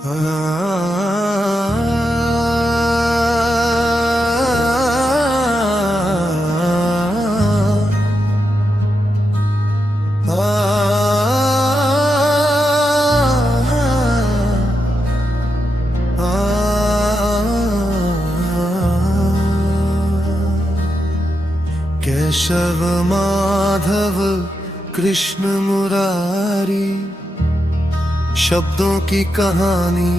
केशव माधव कृष्ण मुरारी, शब्दों की कहानी।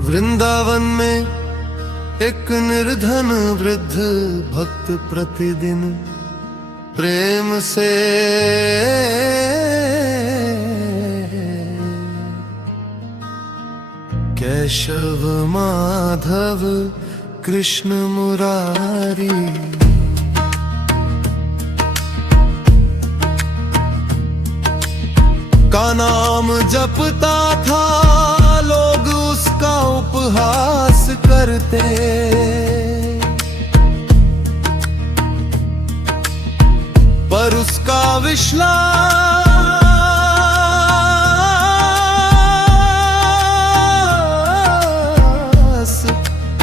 वृंदावन में एक निर्धन वृद्ध भक्त प्रतिदिन प्रेम से केशव माधव कृष्ण मुरारी का नाम जपता था। लोग उसका उपहास करते, पर उसका विश्वास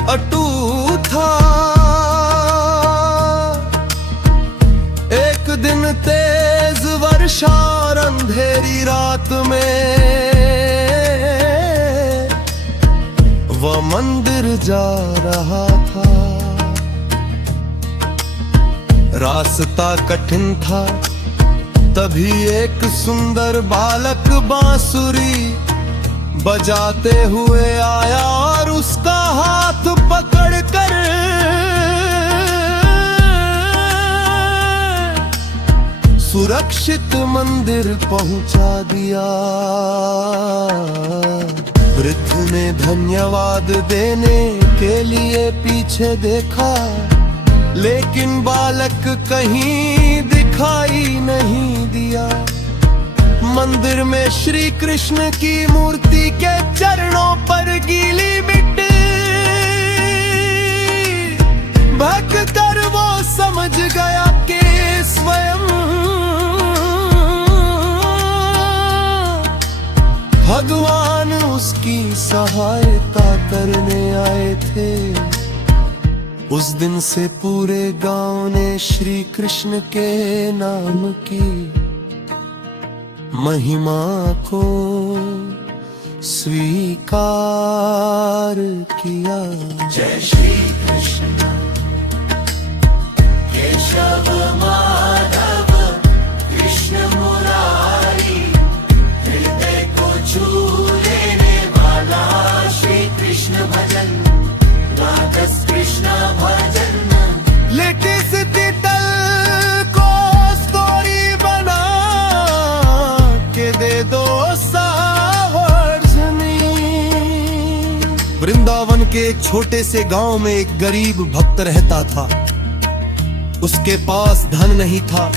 अटूट था। एक दिन तेज वर्षा और अंधेरी रात में वह मंदिर जा रहा था। रास्ता कठिन था, तभी एक सुंदर बालक बांसुरी बजाते हुए आया और उसका हाथ पकड़कर सुरक्षित मंदिर पहुंचा दिया। वृद्ध ने धन्यवाद देने के लिए पीछे देखा, लेकिन बालक कहीं दिखाई नहीं दिया। मंदिर में श्री कृष्ण की मूर्ति के चरणों पर गीली मिट्टी भग कर वो समझ गया कि स्वयं भगवान उसकी सहायता करने आए थे। उस दिन से पूरे गांव ने श्री कृष्ण के नाम की महिमा को स्वीकार किया। जय श्री कृष्ण केशव माधव कृष्ण मुरारी, हृदय को छू लेने वाला श्री कृष्ण भजन, राधस कृष्ण भजन। लेटे से तितल को स्टोरी बना के दे दो सावर्जनी। वृंदावन के एक छोटे से गांव में एक गरीब भक्त रहता था। उसके पास धन नहीं था,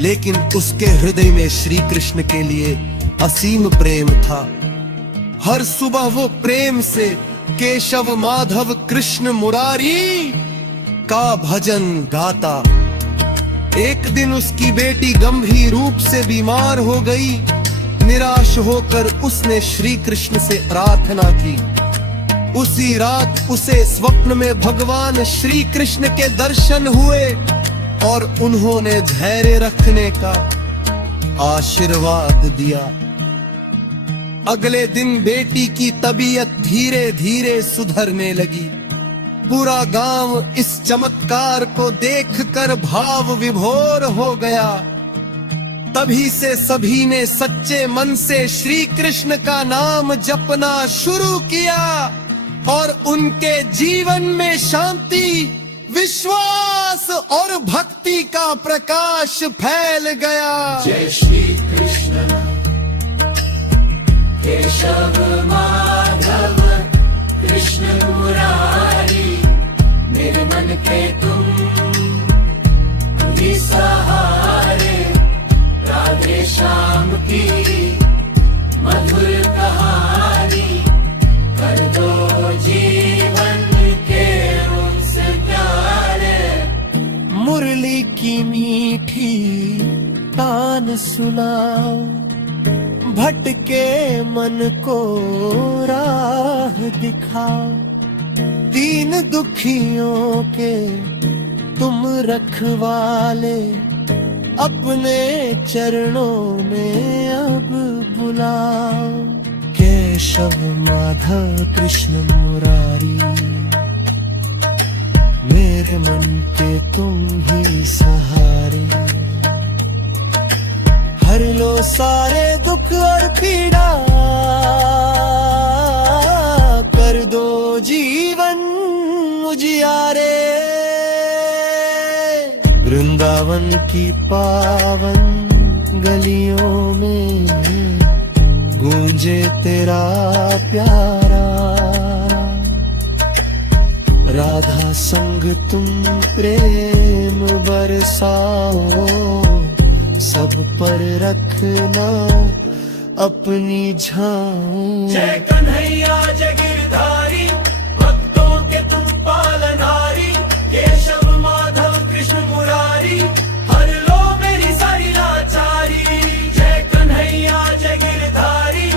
लेकिन उसके हृदय में श्री कृष्ण के लिए असीम प्रेम था। हर सुबह वो प्रेम से केशव माधव कृष्ण मुरारी का भजन गाता। एक दिन उसकी बेटी गंभीर रूप से बीमार हो गई। निराश होकर उसने श्री कृष्ण से प्रार्थना की। उसी रात उसे स्वप्न में भगवान श्री कृष्ण के दर्शन हुए और उन्होंने धैर्य रखने का आशीर्वाद दिया। अगले दिन बेटी की तबीयत धीरे धीरे सुधरने लगी। पूरा गांव इस चमत्कार को देखकर भाव विभोर हो गया। तभी से सभी ने सच्चे मन से श्री कृष्ण का नाम जपना शुरू किया और उनके जीवन में शांति, विश्वास और भक्ति का प्रकाश फैल गया। जय श्री कृष्ण केशव माधव कृष्ण मुरारी, मेरे मन के तुम ही सहारे। राधे श्याम की मधुर कहानी कर दो जीवन के उनसे प्यारे। मुरली की मीठी तान सुनाओ, भटके मन को राह दिखाओ, दीन दुखियों के तुम रखवाले, अपने चरणों में अब बुलाओ। केशव माधव कृष्ण मुरारी, मेरे मन के तुम ही सहारे, हर लो सारे दुख और पीड़ा, कर दो जीवन उजियारे। वृंदावन की पावन गलियों में गूंजे तेरा प्यारा, राधा संग तुम प्रेम बरसाओ, सब पर रखना अपनी छाँव। जय कन्हैया जय गिरधारी, भक्तों के तुम पालनहारी, केशव माधव कृष्ण मुरारी, हर लो मेरी सारी लाचारी। जय कन्हैया जय गिरधारी,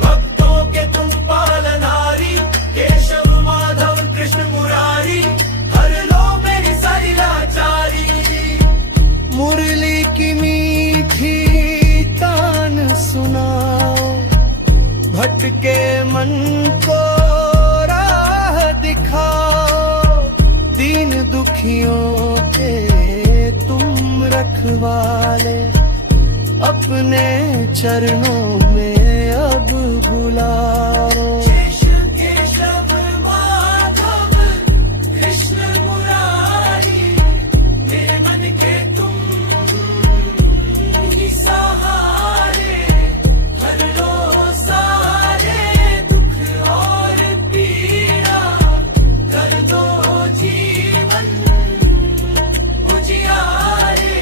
भक्तों के तुम पालनहारी, केशव माधव कृष्ण मुरारी, हर लो मेरी सारी लाचारी। मुरली की मीठी तान सुनाओ, भटके मन को राह दिखाओ, दीन दुखियों के तुम रखवाले, अपने चरणों में अब बुलाओ। केशव माधव कृष्ण मुरारी, मेरे मन के तुम ही सहारे, हर लो सारे दुख और पीड़ा, कर दो जीवन उजियारे।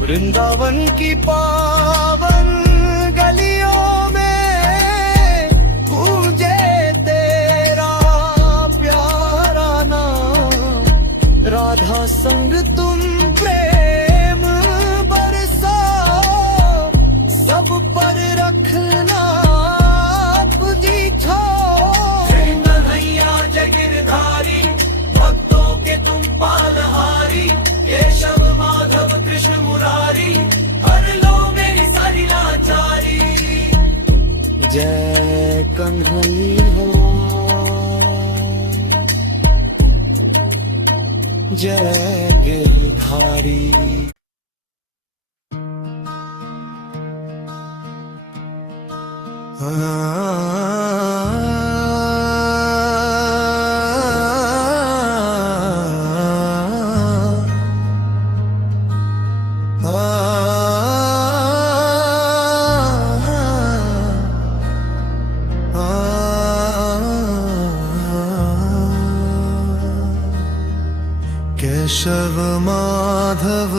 वृंदावन की पावन गलियों में गूंजे तेरा प्यारा नाम, राधा संग तुम प्रेम बरसाओ, सब पर रखना अपनी छाँव। जय कन्हैया जय गिरधारी, भक्तों के तुम पालनहारी, केशव माधव कृष्ण मुरारी, हर लो मेरी सारी लाचारी। जय कन्हैया जय गिरधारी। केशव माधव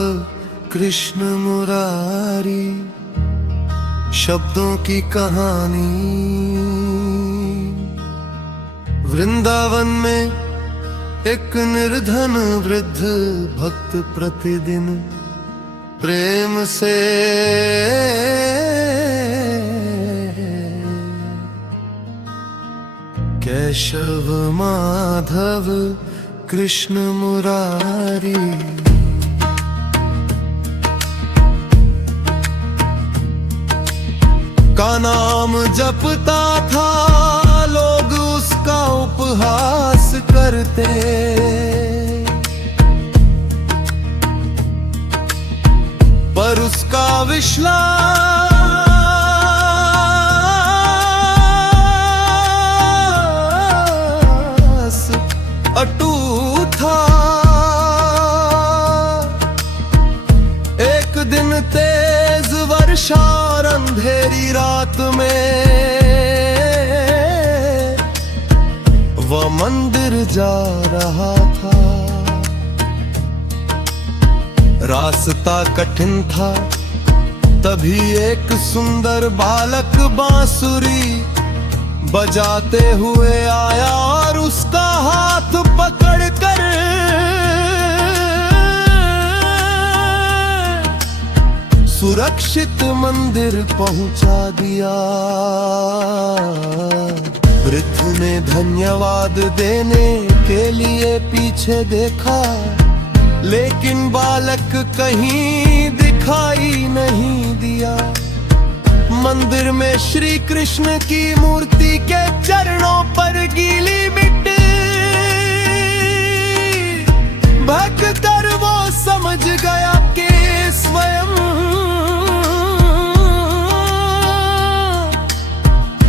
कृष्ण मुरारी, शब्दों की कहानी। वृंदावन में एक निर्धन वृद्ध भक्त प्रतिदिन प्रेम से केशव माधव कृष्ण मुरारी, का नाम जपता था, लोग उसका उपहास करते। पर उसका विश्वास अटूट था। एक दिन तेज वर्षा और अंधेरी रात में वह मंदिर जा रहा था। रास्ता कठिन था, तभी एक सुंदर बालक बांसुरी बजाते हुए आया और उसका हाथ पकड़कर सुरक्षित मंदिर पहुंचा दिया। वृद्ध ने धन्यवाद देने के लिए पीछे देखा, लेकिन बालक कहीं दिखाई नहीं दिया। मंदिर में श्री कृष्ण की मूर्ति के चरणों पर गीली मिट्टी भग कर वो समझ गया कि स्वयं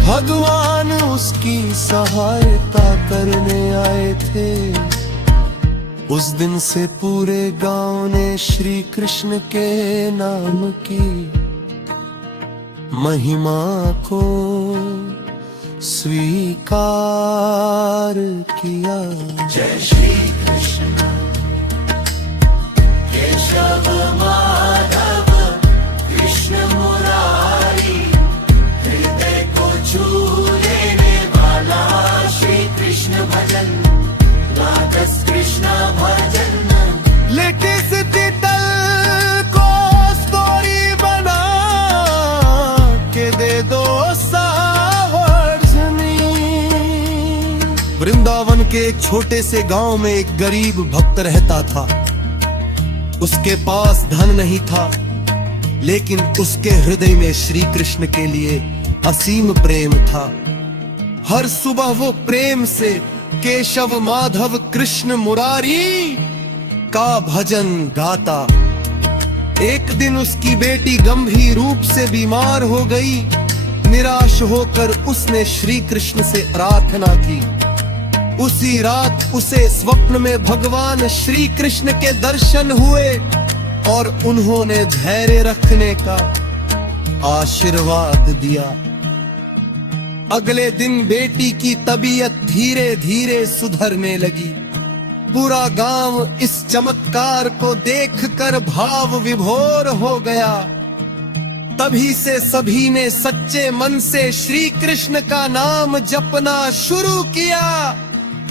भगवान उसकी सहायता करने आए थे। उस दिन से पूरे गांव ने श्री कृष्ण के नाम की महिमा को स्वीकार किया। जय श्री कृष्ण केशव माधव कृष्ण मुरारी, हृदय को छू लेने वाला श्री कृष्ण भजन, राधस कृष्ण भजन। लेटेस्ट तितल को स्टोरी बना के दे दो सावर्जनी। वृंदावन के एक छोटे से गांव में एक गरीब भक्त रहता था। उसके पास धन नहीं था, लेकिन उसके हृदय में श्री कृष्ण के लिए असीम प्रेम था। हर सुबह वो प्रेम से केशव माधव कृष्ण मुरारी का भजन गाता। एक दिन उसकी बेटी गंभीर रूप से बीमार हो गई। निराश होकर उसने श्री कृष्ण से प्रार्थना की। उसी रात उसे स्वप्न में भगवान श्री कृष्ण के दर्शन हुए और उन्होंने धैर्य रखने का आशीर्वाद दिया। अगले दिन बेटी की तबीयत धीरे धीरे सुधरने लगी। पूरा गांव इस चमत्कार को देखकर भाव विभोर हो गया। तभी से सभी ने सच्चे मन से श्री कृष्ण का नाम जपना शुरू किया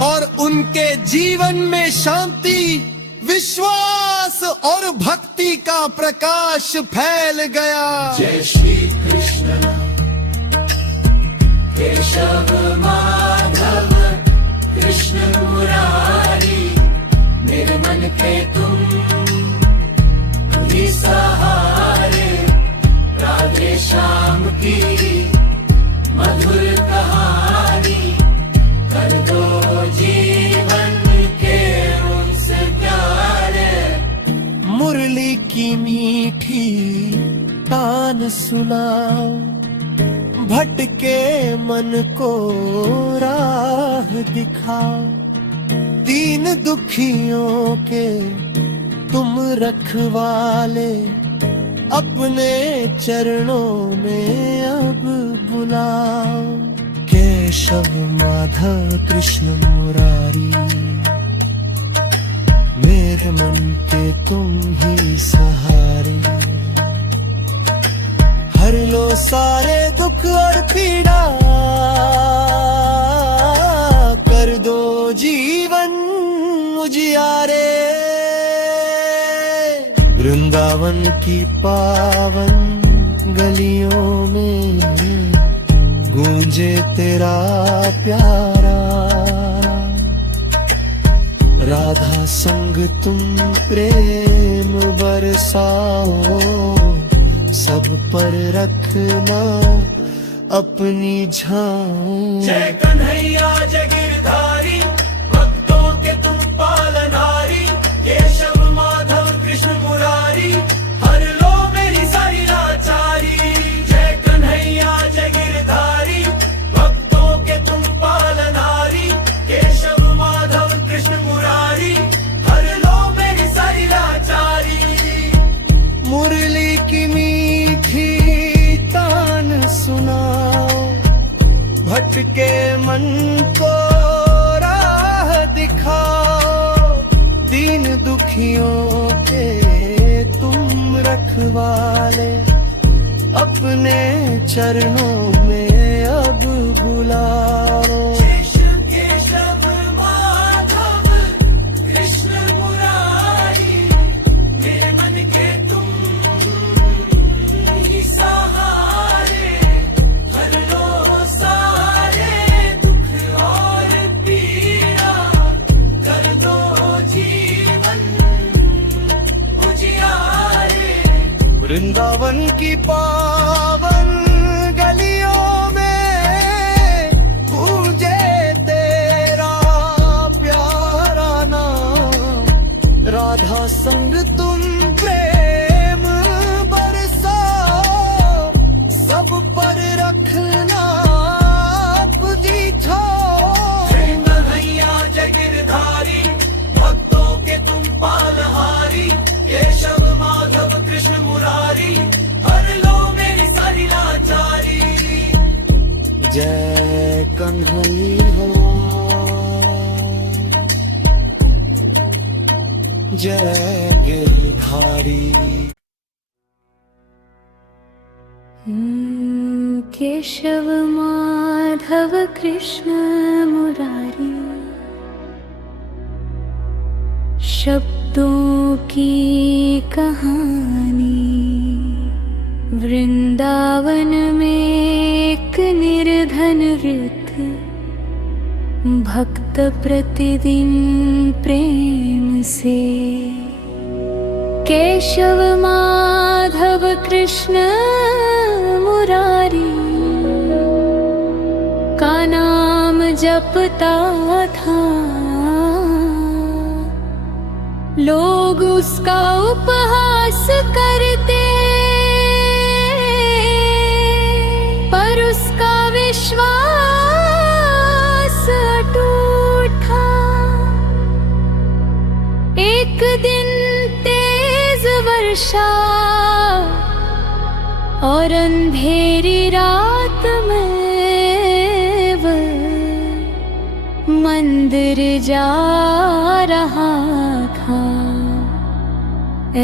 और उनके जीवन में शांति, विश्वास और भक्ति का प्रकाश फैल गया। जय श्री कृष्ण केशव माधव कृष्ण मुरारी, मेरे मन के तुम ही सहारे, राधे श्याम की मधुर कहानी, कर दो जीवन के उनसे प्यारे। मुरली की मीठी तान सुनाओ, भटके मन को राह दिखाओ। दीन दुखियों के तुम रखवाले, अपने चरणों में अब बुलाओ। केशव माधव कृष्ण मुरारी, मेरे मन के तुम ही सहारे। हर लो सारे दुख और पीड़ा, कर दो जीवन उजियारे। वृंदावन की पावन गलियों में गूंजे तेरा प्यारा। राधा संग तुम प्रेम बरसाओ, सब पर रखना अपनी छाँव। जय कन्हैया जगीरधारी, भक्तों के तुम पालनहारी, केशव माधव कृष्ण मुरारी, हर लो मेरी सारी लाचारी। जय कन्हैया जगीरधारी, भक्तों के तुम पालनहारी, केशव माधव कृष्ण मुरारी, हर लो मेरी सारी लाचारी। मुरली की मीठी तान सुनाओ, भटके मन को राह दिखाओ। दीन दुखियों के तुम रखवाले, अपने चरणों में अब बुलाओ। केशव माधव कृष्ण मुरारी, मेरे मन के तुम वृंदावन की पावन गलियों में गूंजे तेरा प्यारा नाम। राधा संग तुम प्रेम बरसाओ, सब पर रखना खुदी छोड़। कन्हैया जगिरधारी, भक्तों के तुम पालहारी, केशव माधव कृष्ण मुरारी, हर लो मेरी सारी लाचारी। जय कन्हैया, जय गिरधारी। केशव माधव कृष्ण मुरारी, शब्दों की कहानी। वृंदावन में एक निर्धन वृद्ध भक्त प्रतिदिन प्रेम से केशव माधव कृष्ण मुरारी का नाम जपता था। लोग उसका उपहास करते, पर उसका विश्वास अटूट था। एक दिन तेज वर्षा और अंधेरी रात में वह मंदिर जा रहा था।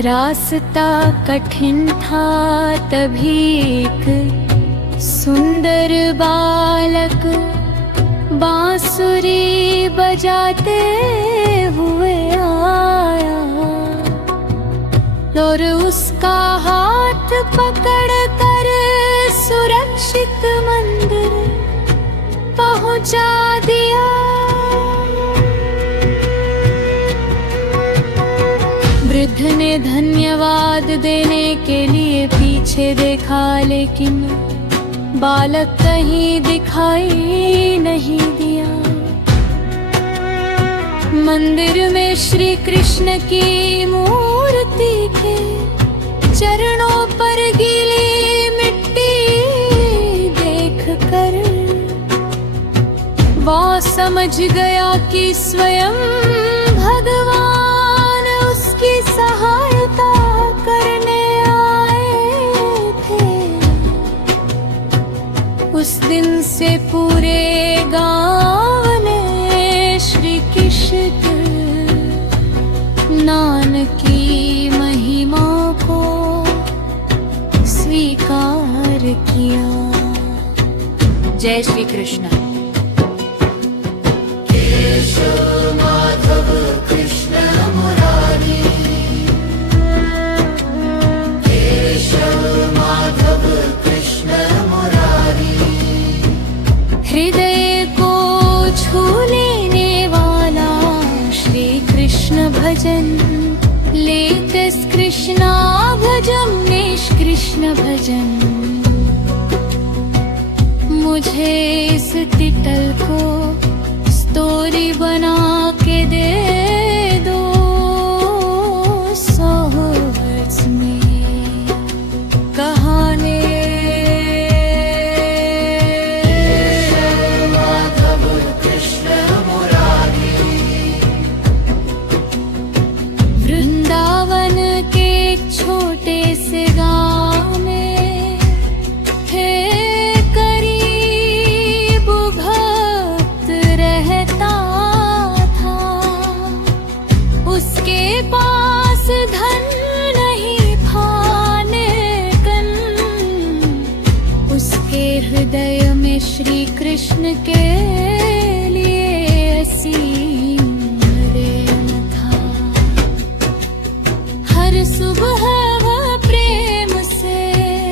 रास्ता कठिन था, तभी एक सुंदर बालक बांसुरी बजाते हुए आया और उसका हाथ पकड़कर सुरक्षित मंदिर पहुंचा दिया। वृद्ध ने धन्यवाद देने के लिए पीछे देखा, लेकिन बालक कहीं दिखाई नहीं दिया। मंदिर में श्री कृष्ण की मूर्ति के चरणों पर गीली मिट्टी देखकर वह समझ गया कि स्वयं भगवान उसकी सहायता करने आए थे। उस दिन से पूरे गांव ने श्री कृष्ण नानक की महिमा को स्वीकार किया। जय श्री कृष्ण। केशव माधव कृष्ण मुरारी, केशव माधव कृष्ण मुरारी। हृदय को छू लेने वाला श्री कृष्ण भजन, लेटेस्ट कृष्णा भजन, निष्कृष्ण भजन। मुझे इस तिटल को स्टोरी बना के दे दो 100 वर्ड्स में कहानी। माधव कृष्ण मुरारी। वृंदावन के एक छोटे से गांव में एक गरीब भक्त रहता था। उसके पास धन नहीं था लेकिन उसके हृदय में श्री कृष्ण के लिए असीम प्रेम था। हर सुबह वह प्रेम से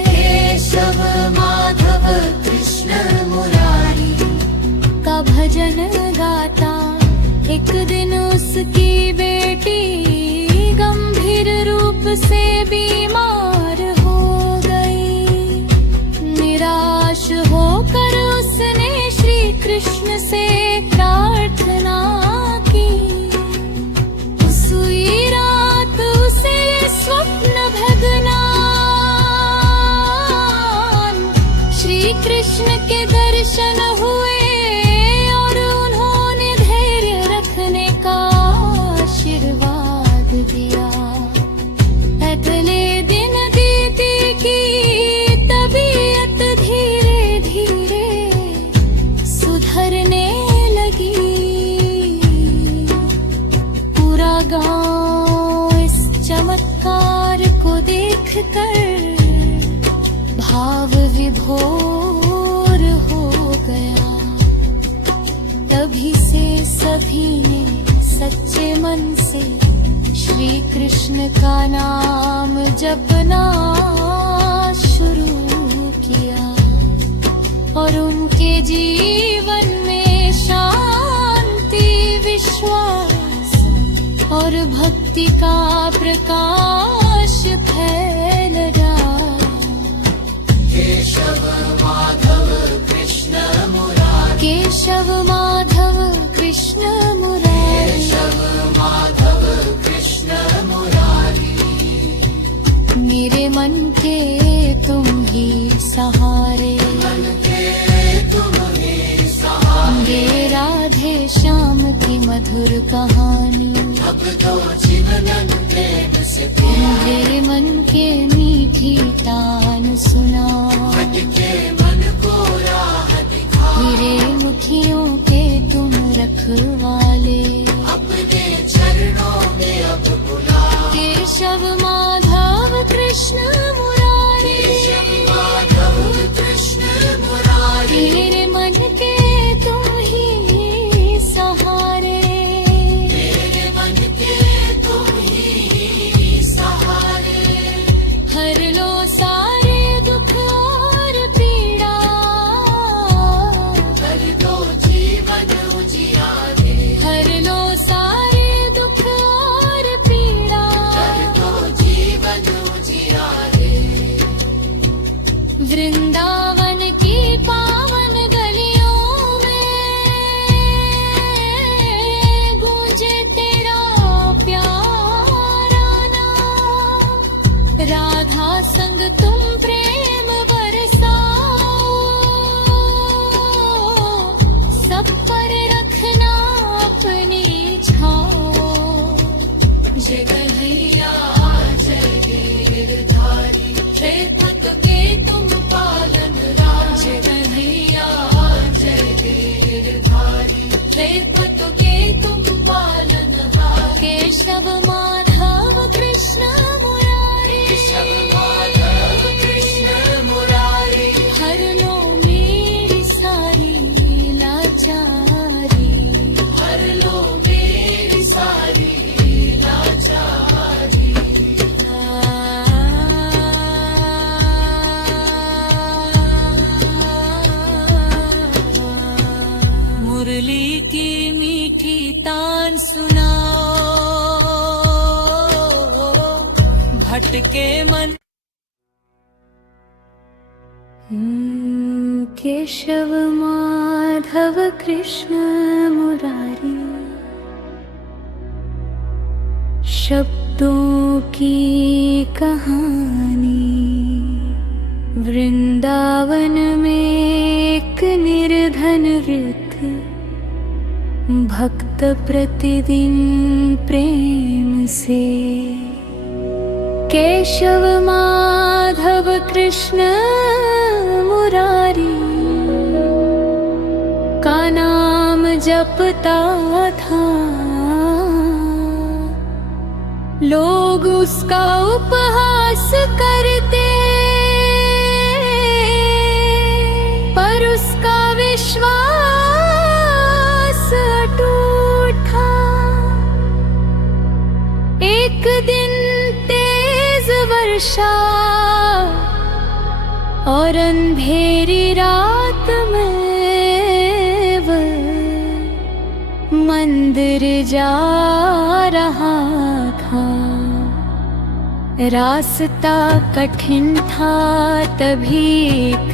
केशव माधव कृष्ण मुरारी का भजन गाता। एक दिन उसकी बेटी गंभीर रूप से बीमार हो से प्रार्थना की। उसी रात उसे स्वप्न भगनान श्री कृष्ण के दर्शन हुए और उन्होंने धैर्य रखने का आशीर्वाद दिया। अगले दिन दीदी की तबीयत धीरे धीरे सुधरने लगी। पूरा गांव इस चमत्कार को देखकर भाव विभोर हो गया। तभी से सभी ने सच्चे मन से श्री कृष्ण का नाम जपना शुरू किया और उनके जीवन में शांति, विश्वास और भक्ति का प्रकाश फैल रहा। केशव माधव कृष्ण मुरारी, केशव माधव कृष्ण मुरारी, केशव माधव कृष्ण मुरारी। मेरे मन के तुम ही सहारे, मन के तुम ही सहारे। ये राधे श्याम की मधुर कहानी अब तो जीवन प्रेम से मेरे मन के मीठी तान सुना। के मन को राह दिखा, मेरे मुखियों के तुम रखवाले, अपने चरणों में अब बुला। केशव माधव कृष्ण मुरारी, केशव माधव कृष्ण मुरारी। मेरे मन के तुम ही सहारे, मेरे मन के तुम ही सहारे। हर लो सारे दुख और पीड़ा, कर दो जीवन उजियारे। हर लो सारे दुख और पीड़ा, कर दो जीवन उजियारे। वृंदावन की पावन गलियों में गूंजे तेरा प्यारा नाम। राधा संग तुम प्रेम बरसाओ, सब पर रखना अपनी छाओ। जय कन्हैया जय गिरधारी, श्रीपत के तुम पालन राज। जय कन्हैया जय गिरधारी, श्रीपत के तुम पालन हार। केशव माधव कृष्ण मुरारी, केशव माधव कृष्ण मुरारी। हर लो मेरी सारी लाचारी, हर लो मेरी सारी लाचारी। मुरली की मीठी तान सुनाओ, भटके मन। केशव माधव कृष्ण मुरारी, शब्दों की कहानी। वृंदावन में एक निर्धन वृद्ध भक्त प्रतिदिन प्रेम से केशव माधव कृष्ण मुरारी का नाम जपता था। लोग उसका उपहास करते, पर उसका विश्वास अटूट था। एक दिन तेज वर्षा और अंधेरी रात में वह मंदिर जा रहा था। रास्ता कठिन था, तभी एक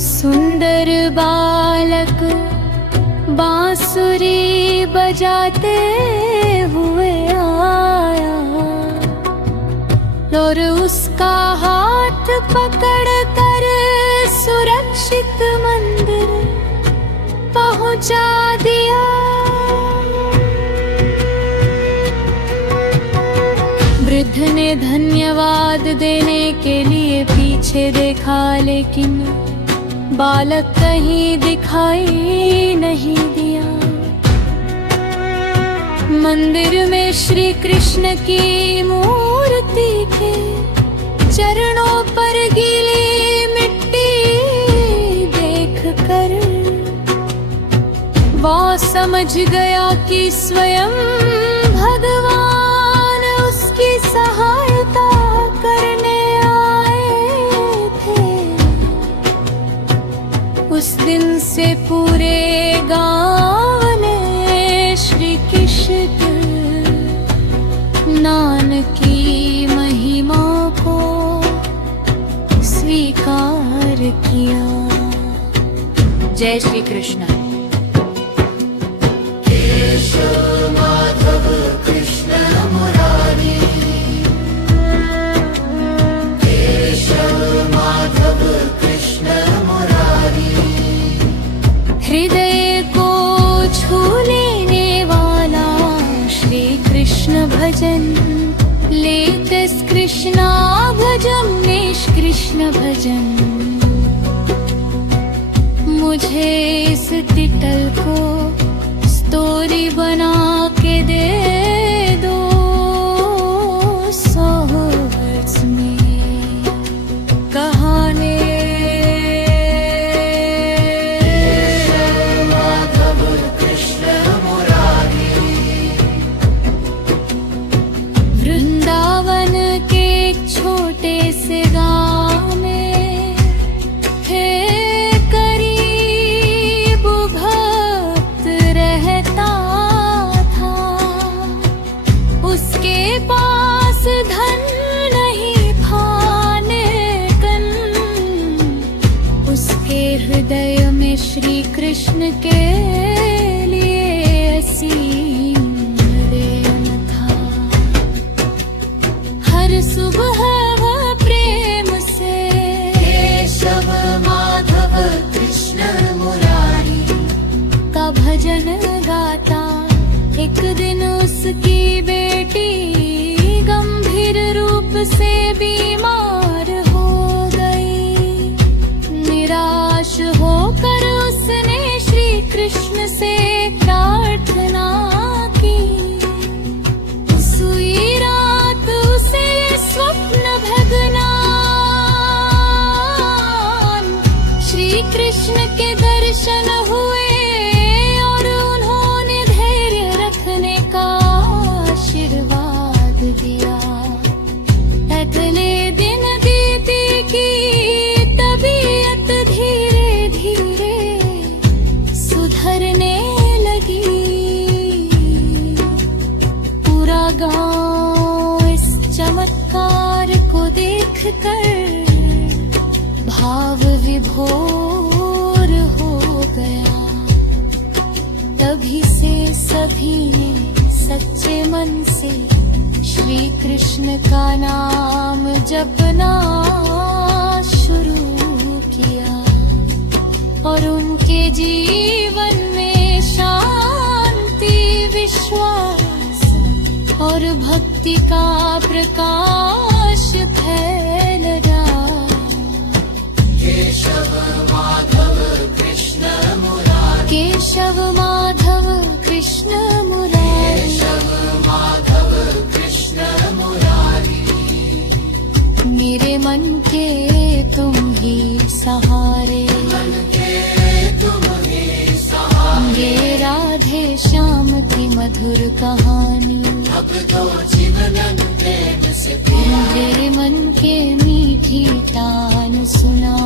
सुंदर बालक बांसुरी बजाते हुए आया और उसका हाथ पकड़ कर सुरक्षित मंदिर पहुंचा दिया। वृद्ध ने धन्यवाद देने के लिए पीछे देखा, लेकिन बालक कहीं दिखाई नहीं दिया। मंदिर में श्री कृष्ण की मूर्ति के चरणों पर गीली मिट्टी देखकर वो समझ गया कि स्वयं भगवान उसकी सहायता करने आए थे। उस दिन से पूरे गांव ने श्री कृष्ण नानक की महिमा को स्वीकार किया। जय श्री कृष्ण। माधव कृष्ण मुरारी, केशव माधव कृष्ण मुरारी। हृदय को छू लेने वाला श्री कृष्ण भजन, लेटेस्ट कृष्णा भजन कृष्ण भजन। मुझे इस तितल को स्टोरी बना के दे दो 100 वर्ड्स में कहानी। माधव कृष्ण मुरारी। वृंदावन के एक छोटे से गांव में थे करीब भक्त रहता था। उसके पास धन नहीं था लेकिन उसके हृदय में श्री कृष्ण के लिए असीम प्रेम था। हर सुबह वह प्रेम से केशव माधव कृष्ण मुरारी का भजन गाता। एक दिन उसकी बेटी गंभीर रूप से बीमार हो गई। निराश होकर उसने श्री कृष्ण से प्रार्थना की। सुई रात उसे स्वप्न भगवान श्री कृष्ण के दर्शन हुए और उन्होंने धैर्य रखने का आशीर्वाद दिया। अगले दिन दीदी की तबीयत धीरे धीरे सुधरने लगी। पूरा गांव इस चमत्कार को देखकर भाव विभोर हो गया। तभी से सभी ने सच्चे मन से श्री कृष्ण का नाम जपना शुरू किया और उनके जीवन में शांति, विश्वास और भक्ति का प्रकाश फैल रहा। केशव माधव कृष्ण मुरारी। केशव माधव कृष्ण मुरारी। केशव माधव कृष्ण मुरारी। मेरे मन के तुम ही सहारे, तुम ही सहारे। ये राधे श्याम की मधुर कहानी अब तो जीवन प्रेम से मेरे मन के मीठी तान सुना।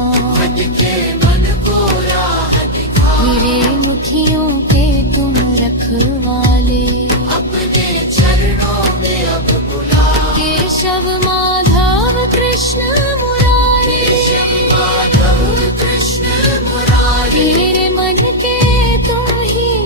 के मन को राह दिखा। मेरे मुखियों के तुम रखवाले, अपने चरणों में अब बुला। केशव माधव कृष्ण मुरारी। केशव माधव कृष्ण मुरारी। मेरे मन के तुम ही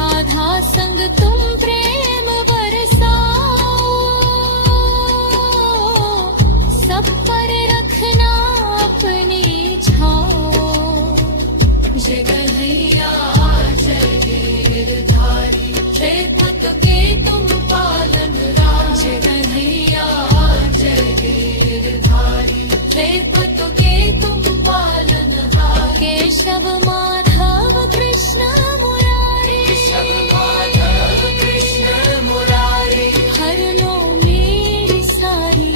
राधा संग तुम प्रेम बरसाओ, सब पर रखना अपनी छाओ। जय कन्हैया जय गिरधारी, जय भक्त के तुम पालन राम। जय कन्हैया जय गिरधारी, जय भक्त के तुम पालन हार। केशव माधव कृष्ण मुरारी, केशव माधव कृष्ण मुरारी, हर लो मेरी सारी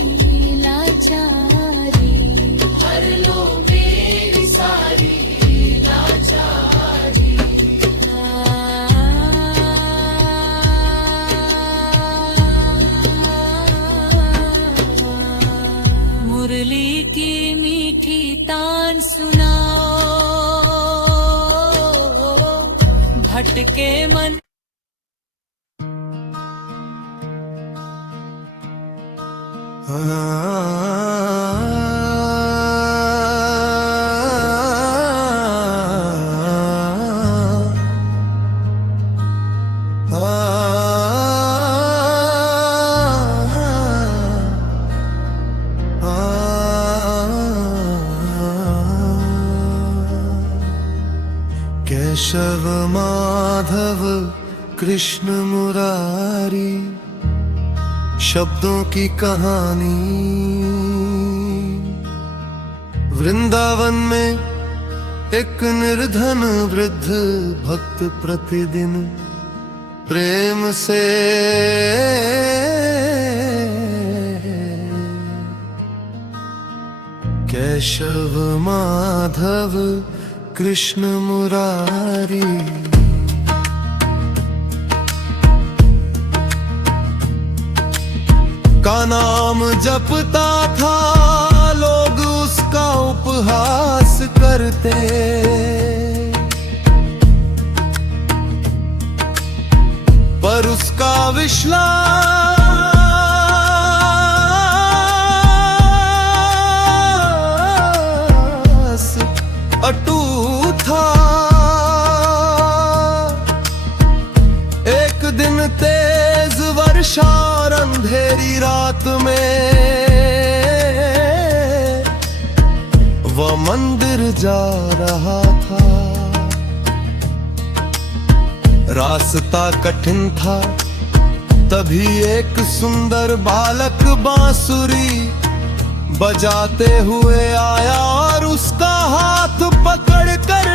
लाचारी, हर लो मेरी सारी लाचारी। मुरली की मीठी तान सुनाओ, भटके मन केशव माधव कृष्ण मुरारी, शब्दों की कहानी। वृंदावन में एक निर्धन वृद्ध भक्त प्रतिदिन प्रेम से केशव माधव कृष्ण मुरारी का नाम जपता था, लोग उसका उपहास करते। पर उसका विश्वास अटूट था। एक दिन तेज वर्षा और अंधेरी रात में वह मंदिर जा रहा था। रास्ता कठिन था, तभी एक सुंदर बालक बांसुरी बजाते हुए आया और उसका हाथ पकड़कर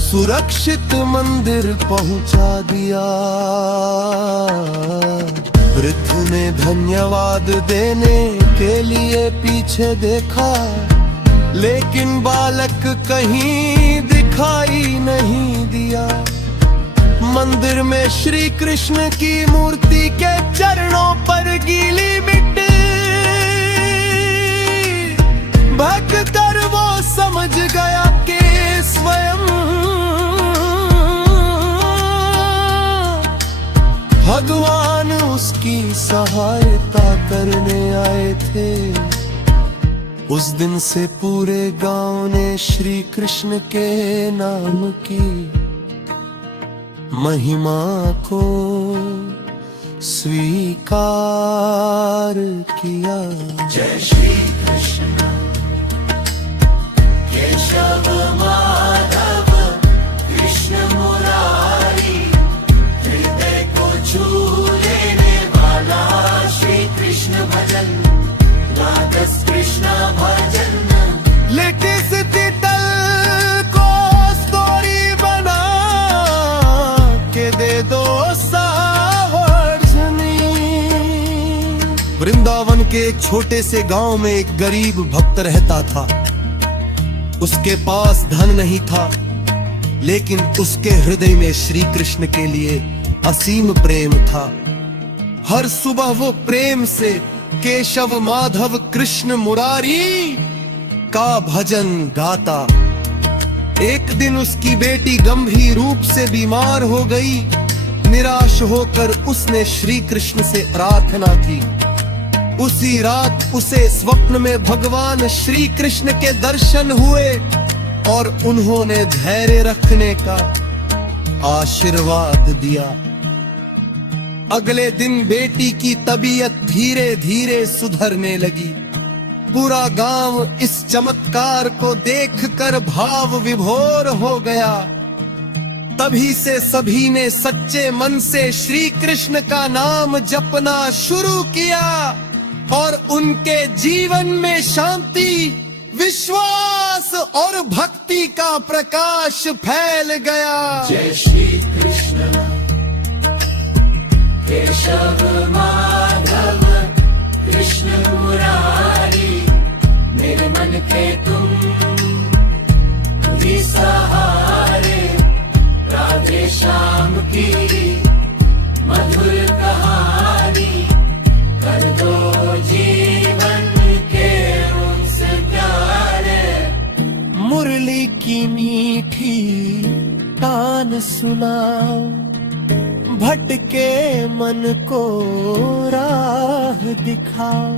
सुरक्षित मंदिर पहुंचा दिया। वृद्ध ने धन्यवाद देने के लिए पीछे देखा, लेकिन बालक कहीं दिखाई नहीं दिया। मंदिर में श्री कृष्ण की मूर्ति के चरणों पर गीली मिट्टी भग कर वो समझ गया कि स्वयं भगवान उसकी सहायता करने आए थे। उस दिन से पूरे गांव ने श्री कृष्ण के नाम की महिमा को स्वीकार किया। जय श्री कृष्ण केशव माधव कृष्ण मुरारी, हृदय को छू लेने वाला श्री कृष्ण भजन, राधस कृष्ण भजन। लेटे स्थिति तल को स्टोरी बना के दे दो सावर्जनी। वृंदावन के एक छोटे से गांव में एक गरीब भक्त रहता था। उसके पास धन नहीं था, लेकिन उसके हृदय में श्री कृष्ण के लिए असीम प्रेम था। हर सुबह वो प्रेम से केशव माधव कृष्ण मुरारी का भजन गाता। एक दिन उसकी बेटी गंभीर रूप से बीमार हो गई। निराश होकर उसने श्री कृष्ण से प्रार्थना की। उसी रात उसे स्वप्न में भगवान श्री कृष्ण के दर्शन हुए और उन्होंने धैर्य रखने का आशीर्वाद दिया। अगले दिन बेटी की तबीयत धीरे धीरे सुधरने लगी। पूरा गांव इस चमत्कार को देखकर भाव विभोर हो गया। तभी से सभी ने सच्चे मन से श्री कृष्ण का नाम जपना शुरू किया और उनके जीवन में शांति, विश्वास और भक्ति का प्रकाश फैल गया। जय श्री कृष्ण केशव माधव कृष्ण मुरारी, मेरे मन के तुम ही सहारे। राधे श्याम की मधुर कहानी, कर दो जीवन के उनसे प्यारे। मुरली की मीठी तान सुनाओ, भटके मन को राह दिखाओ।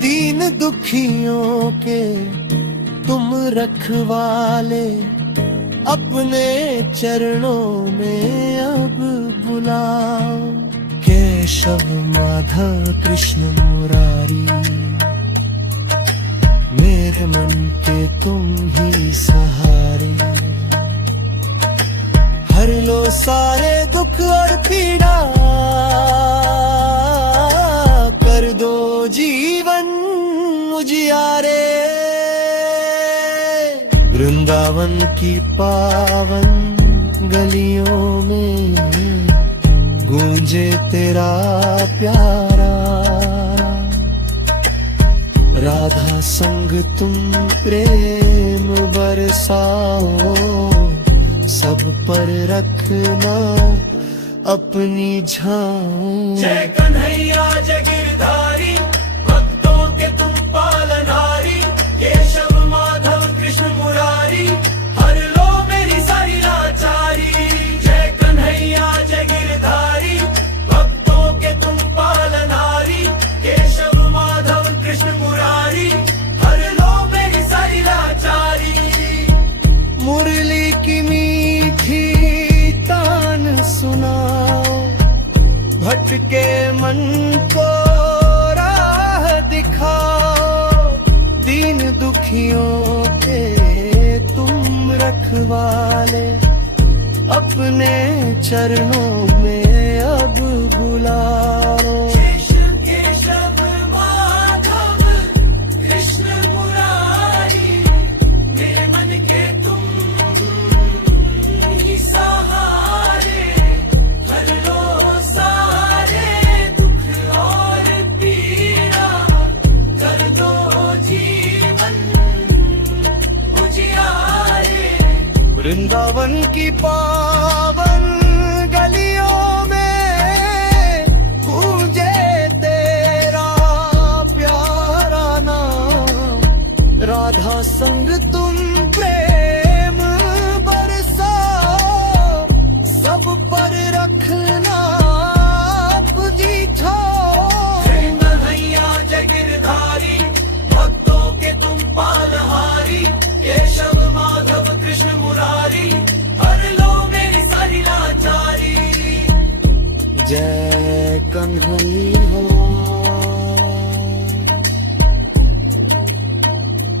दीन दुखियों के तुम रखवाले, अपने चरणों में अब बुलाओ। केशव माधव कृष्ण मुरारी, मेरे मन के तुम ही सहारे। हर लो सारे दुख और पीड़ा, कर दो जीवन उजियारे। वृंदावन की पावन गलियों में गूंजे तेरा प्यारा। राधा संग तुम प्रेम बरसाओ, सब पर रखना अपनी छाँव। जय कन्हैया जय गिरधारी, भक्तों के तुम पालनहारी। केशव माधव कृष्ण मुरारी, हर लो मेरी सारी लाचारी। जय कन्हैया जय गिरधारी, भक्तों के तुम पालनहारी। केशव माधव कृष्ण मुरारी, हर लो मेरी सारी लाचारी। मुरली की मीठी तान सुनाओ, भटके मन को राह दिखाओ। दीन दुखियों के तुम रखवाले, अपने चरणों में अब बुलाओ। केशव माधव कृष्ण मुरारी, मेरे मन के तुम ही सहारे। हर लो सारे दुख और पीड़ा, कर दो जीवन उजियारे। वृंदावन की पावन गलियों में गूंजे तेरा प्यारा नाम। राधा संग तुम प्रेम बरसाओ, सब पर रखना अपनी छाँव। जय कन्हैया जय गिरधारी, भक्तों के तुम पालनहारी। केशव माधव कृष्ण मुरारी, हर लो मेरी सारी लाचारी। जय कन्हैया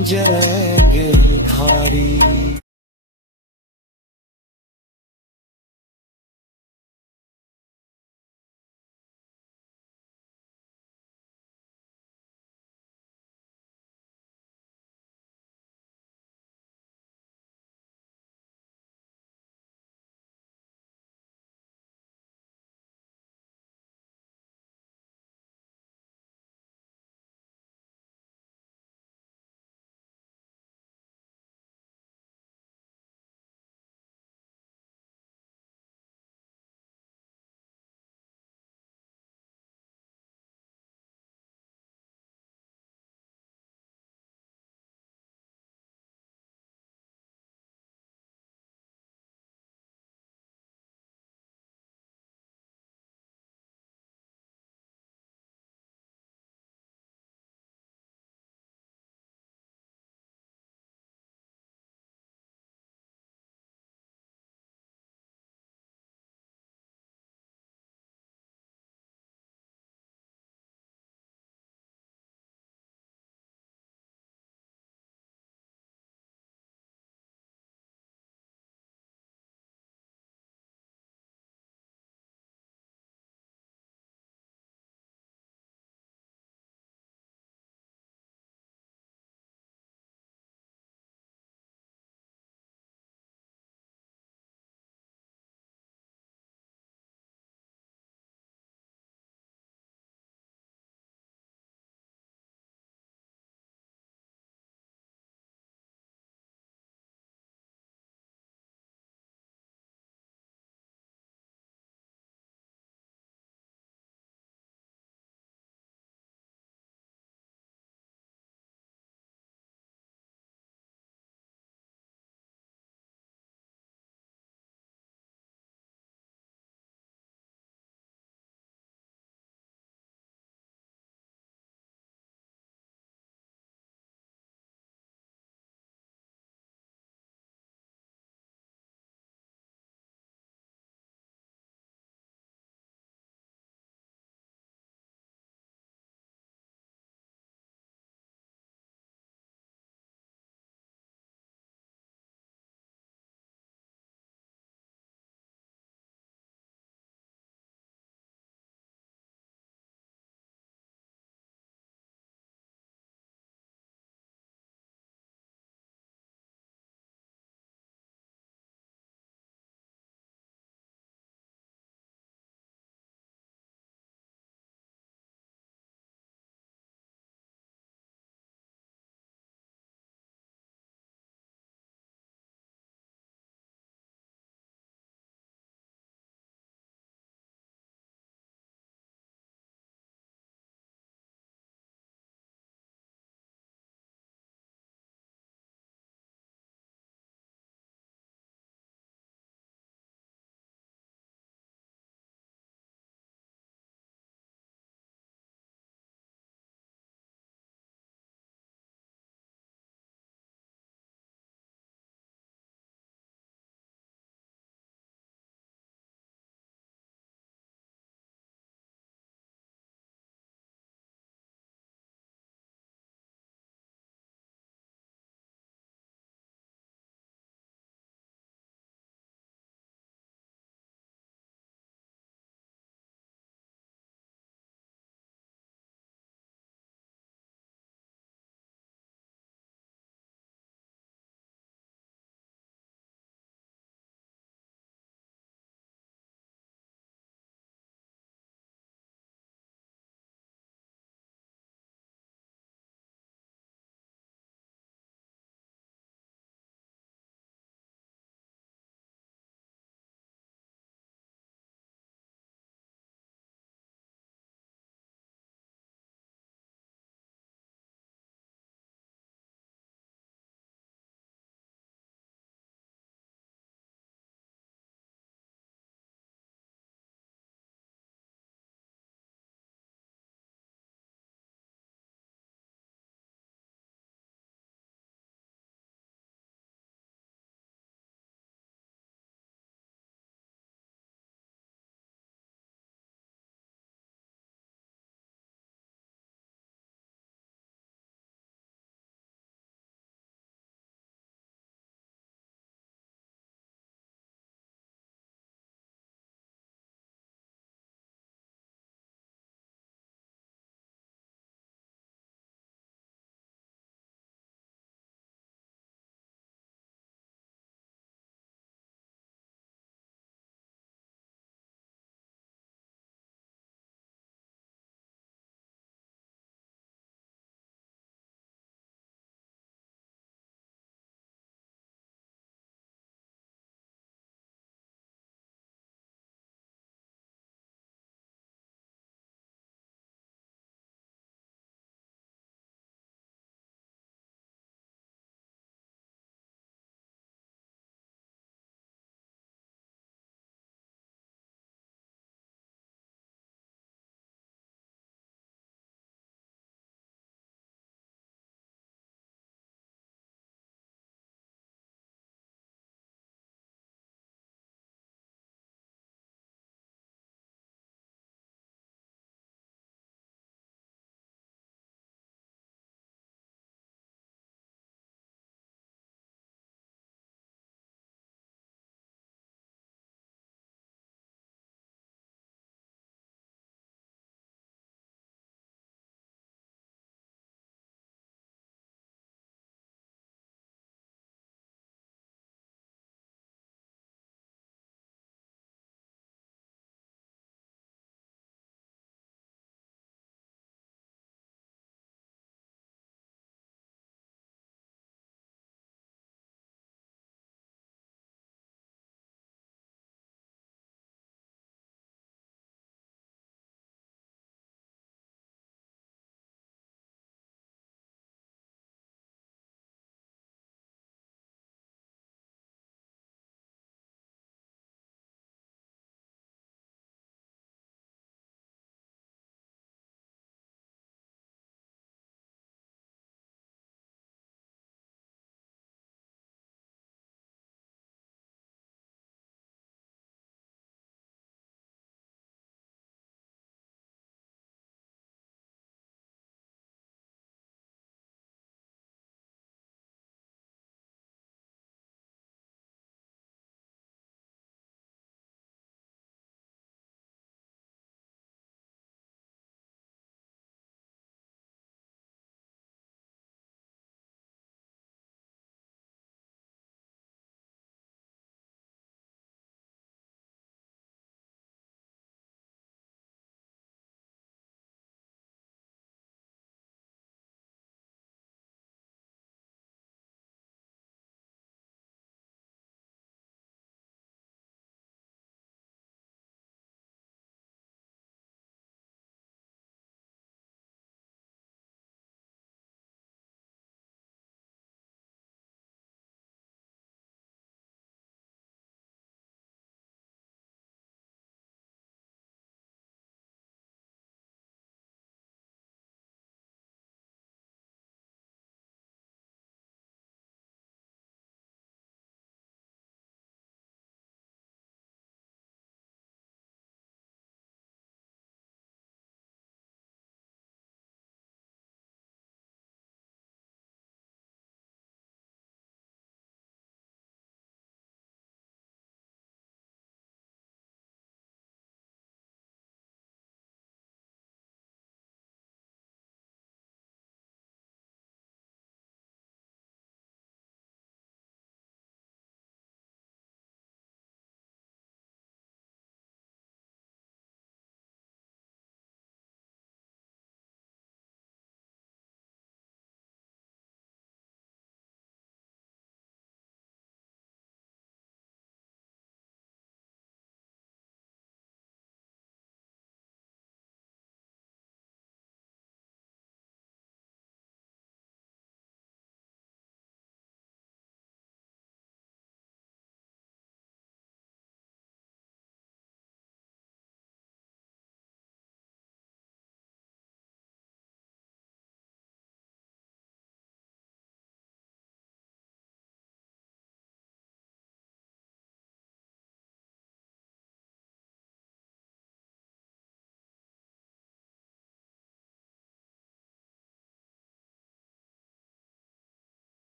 जय गिरधारी।